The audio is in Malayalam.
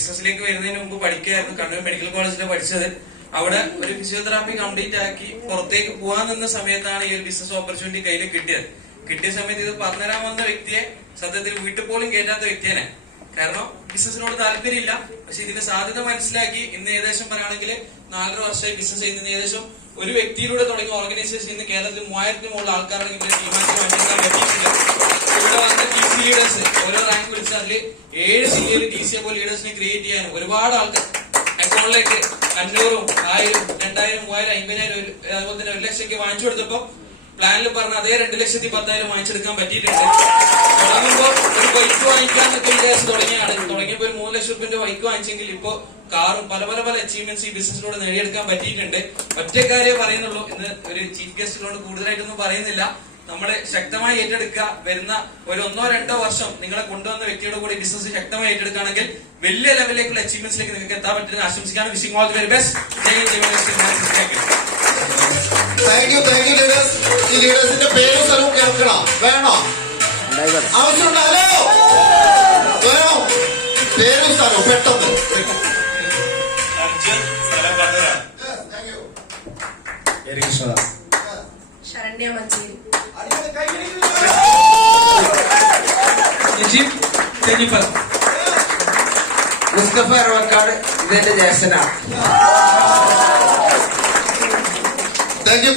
ബിസിനസ്സിലേക്ക് വരുന്നതിന് മുമ്പ് പഠിക്കുകയായിരുന്നു. കണ്ണൂർ മെഡിക്കൽ കോളേജിലാണ് പഠിച്ചത്. അവിടെ ഒരു ഫിസിയോതെറാപ്പി കംപ്ലീറ്റ് ആക്കി പുറത്തേക്ക് പോകാൻ നിന്ന സമയത്താണ് ഈ ഒരു ബിസിനസ് ഓപ്പർച്യൂണിറ്റി കയ്യിൽ കിട്ടിയത്. കിട്ടിയ സമയത്ത് ഇത് പറഞ്ഞുതരാൻ വന്ന വ്യക്തിയെ സത്യത്തിൽ വീട്ടിൽ പോലും കയറ്റാത്ത വ്യക്തിയാണ്. കാരണം ബിസിനസിനോട് താല്പര്യമില്ല. പക്ഷെ ഇതിന്റെ സാധ്യത മനസ്സിലാക്കി ഇന്ന് ഏകദേശം പറയുകയാണെങ്കിൽ 4.5 വർഷമായി ബിസിനസ് ചെയ്യുന്ന ഏകദേശം ഒരു വ്യക്തിയിലൂടെ തുടങ്ങിയ ഓർഗനൈസേഷൻ ഇന്ന് കേരളത്തിൽ 3000-ന് മുകളിൽ ആൾക്കാരാണ് ഇതിന്റെ തീരുമാനിച്ച് മാറ്റിയെടുക്കാൻ പറ്റിയിട്ടില്ല. ഇവിടെ വന്ന DC ലീഡേഴ്സ് ഓരോ റാങ്ക് വിളിച്ച് അതിൽ 7 സീനിയർ DC പോലെ ലീഡേഴ്സിനെ ക്രിയേറ്റ് ചെയ്യാൻ ഒരുപാട് ആൾക്കാർ അക്കൗണ്ടിലേക്ക് 500, 1000, 2000, 3000, 50,000 അതുപോലെ തന്നെ 1 ലക്ഷമൊക്കെ വാങ്ങിച്ചു കൊടുത്തപ്പോ പ്ലാനിൽ പറഞ്ഞ അതേ 2,10,000 വാങ്ങിച്ചെടുക്കാൻ പറ്റിയിട്ടുണ്ട്. തുടങ്ങുമ്പോ ഒരു ബൈക്ക് വാങ്ങിക്കാന്നൊക്കെ വിചാരിച്ച് തുടങ്ങിയപ്പോ ഒരു 3 ലക്ഷം രൂപന്റെ ബൈക്ക് വാങ്ങിച്ചെങ്കിൽ ഇപ്പോ കാറും പല അച്ചീവ്മെന്റ്സ് ഈ ബിസിനസ്സിലൂടെ നേടിയെടുക്കാൻ പറ്റിയിട്ടുണ്ട്. ഒറ്റ കാര്യമേ പറയുന്നുള്ളൂ. ഇന്ന് ഒരു ചീഫ് ഗസ്റ്റിനോട് കൂടുതലായിട്ടൊന്നും പറയുന്നില്ല. നമ്മള് ശക്തമായി ഏറ്റെടുക്കുക. വരുന്ന ഒരു 1-2 വർഷം നിങ്ങളെ കൊണ്ടുവന്ന വ്യക്തിയുടെ കൂടി ബിസിനസ് ശക്തമായി ഏറ്റെടുക്കുകയാണെങ്കിൽ വലിയ ലെവലിലേക്കുള്ള അച്ചീവ്മെന്റ്സിലേക്ക് നിങ്ങൾക്ക് എത്താൻ പറ്റുന്ന ആശംസിക്കാണ്. Wishing all the very best. Thank you leaders. ഈ ലീഡേഴ്സിന്റെ പേരും സ്ഥലവും കേൾക്കണം. വേണോ? ആവശ്യമുണ്ടോ? ഹലോ, വേണോ? പേരും സ്ഥലവും പെട്ടെന്ന്. ശരണ്യ മഞ്ചേരി. മുസ്തഫ അറവക്കാട് ഇതെന്റെ ജ്യേഷ്ഠനാണ്. Thank you